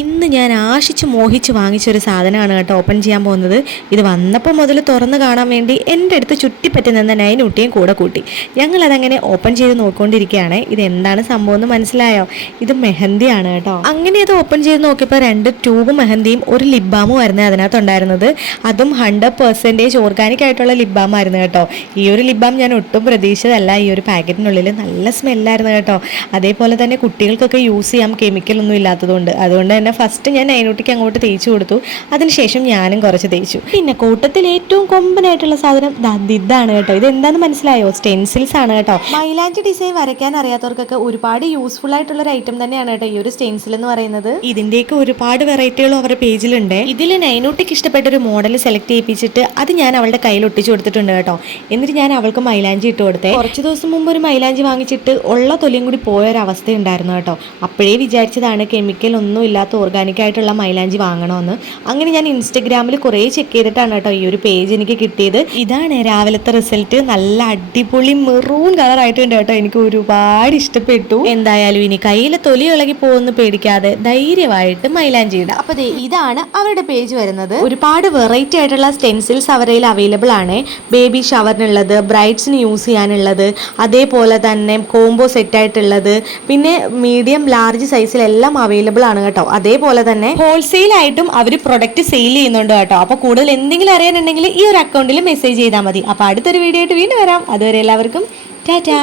ഇന്ന് ഞാൻ ആശിച്ച് മോഹിച്ച് വാങ്ങിച്ചൊരു സാധനമാണ് കേട്ടോ ഓപ്പൺ ചെയ്യാൻ പോകുന്നത്. ഇത് വന്നപ്പോൾ മുതൽ തുറന്ന് കാണാൻ വേണ്ടി എൻ്റെ അടുത്ത് ചുറ്റിപ്പറ്റി നിന്ന നൈനൂട്ടിയും കൂടെ കൂട്ടി. ഞങ്ങളതങ്ങനെ ഓപ്പൺ ചെയ്ത് നോക്കിക്കൊണ്ടിരിക്കുകയാണ്. ഇത് എന്താണ് സംഭവം എന്ന് മനസ്സിലായോ? ഇത് മെഹന്തിയാണ് കേട്ടോ. അങ്ങനെ അത് ഓപ്പൺ ചെയ്ത് നോക്കിയപ്പോൾ 2 ട്യൂബ് മെഹന്തിയും ഒരു ലിപ് ബാമും ആയിരുന്നു അതിനകത്തുണ്ടായിരുന്നത്. അതും 100% ഓർഗാനിക് ആയിട്ടുള്ള ലിപ് ബാം ആയിരുന്നു കേട്ടോ. ഈ ഒരു ലിപ് ബാം ഞാൻ ഒട്ടും പ്രതീക്ഷിച്ചതല്ല. ഈ ഒരു പാക്കറ്റിനുള്ളിൽ നല്ല സ്മെല്ലായിരുന്നു കേട്ടോ. അതേപോലെ തന്നെ കുട്ടികൾക്കൊക്കെ യൂസ് ചെയ്യാം, കെമിക്കലൊന്നും ഇല്ലാത്തതുകൊണ്ട്. അതുകൊണ്ട് തന്നെ ഫസ്റ്റ് ഞാൻ നൈനൂട്ടിക്ക് അങ്ങോട്ട് തേച്ച് കൊടുത്തു. അതിനുശേഷം ഞാനും കുറച്ച് തേച്ചു. പിന്നെ കൂട്ടത്തിൽ ഏറ്റവും കൊമ്പനായിട്ടുള്ള സാധനം ഇതാണ് കേട്ടോ. ഇത് എന്താണെന്ന് മനസ്സിലായോ? സ്റ്റെൻസിൽസ് ആണ് കേട്ടോ. മൈലാഞ്ചി ഡിസൈൻ വരയ്ക്കാൻ അറിയാത്തവർക്കൊക്കെ ഒരുപാട് യൂസ്ഫുൾ ആയിട്ടുള്ള ഒരു ഐറ്റം തന്നെയാണ് കേട്ടോ ഈ ഒരു സ്റ്റെൻസിൽ എന്ന് പറയുന്നത്. ഇതിന്റെയൊക്കെ ഒരുപാട് വെറൈറ്റികളും അവരുടെ പേജിലുണ്ട്. ഇതിൽ നൈനൂട്ടിക്ക് ഇഷ്ടപ്പെട്ട ഒരു മോഡൽ സെലക്ട് ചെയ്യിപ്പിച്ചിട്ട് അത് ഞാൻ അവളുടെ കയ്യിൽ ഒട്ടിച്ചു കൊടുത്തിട്ടുണ്ട് കേട്ടോ. എന്നിട്ട് ഞാൻ അവൾക്ക് മൈലാഞ്ചി ഇട്ട് കൊടുത്തേ. കുറച്ച് ദിവസം മുമ്പ് ഒരു മൈലാഞ്ചി വാങ്ങിച്ചിട്ട് ഉള്ള തൊലിയും കൂടി പോയൊരവസ്ഥ ഉണ്ടായിരുന്നു കേട്ടോ. അപ്പോഴേ വിചാരിച്ചതാണ് കെമിക്കൽ ഒന്നും ഇല്ലാത്ത ഓർഗാനിക് ആയിട്ടുള്ള മൈലാഞ്ചി വാങ്ങണമെന്ന്. അങ്ങനെ ഞാൻ ഇൻസ്റ്റഗ്രാമിൽ കുറേ ചെക്ക് ചെയ്തിട്ടാണ് കേട്ടോ ഈ ഒരു പേജ് എനിക്ക് കിട്ടിയത്. ഇതാണ് രാവിലത്തെ റിസൾട്ട്. നല്ല അടിപൊളി മെറൂൺ കളർ ആയിട്ടുണ്ട് കേട്ടോ. എനിക്ക് ഒരുപാട് ഇഷ്ടപ്പെട്ടു. എന്തായാലും ഇനി കയ്യിലെ തൊലി ഇളകി പോകുന്ന പേടിക്കാതെ ധൈര്യമായിട്ട് മൈലാഞ്ചി ഇടാം. അപ്പൊ ഇതാണ് അവരുടെ പേജ് വരുന്നത്. ഒരുപാട് വെറൈറ്റി ആയിട്ടുള്ള സ്റ്റെൻസിൽസ് അവരയിൽ അവൈലബിൾ ആണ്. ബേബി ഷവറിനുള്ളത്, ബ്രൈഡ്സിന് യൂസ് ചെയ്യാനുള്ളത്, അതേപോലെ തന്നെ കോംബോ സെറ്റ് ആയിട്ടുള്ളത്, പിന്നെ മീഡിയം ലാർജ് സൈസിലെല്ലാം അവൈലബിൾ ആണ് കേട്ടോ. അതേപോലെ തന്നെ ഹോൾസെയിൽ ആയിട്ടും അവർ പ്രൊഡക്റ്റ് സെയിൽ ചെയ്യുന്നുണ്ട് കേട്ടോ. അപ്പോൾ കൂടുതൽ എന്തെങ്കിലും അറിയാനുണ്ടെങ്കിൽ ഈ ഒരു അക്കൗണ്ടിൽ മെസ്സേജ് ചെയ്താൽ മതി. അപ്പോൾ അടുത്തൊരു വീഡിയോ ആയിട്ട് വീണ്ടും വരാം. അതുവരെ എല്ലാവർക്കും ടാറ്റാ.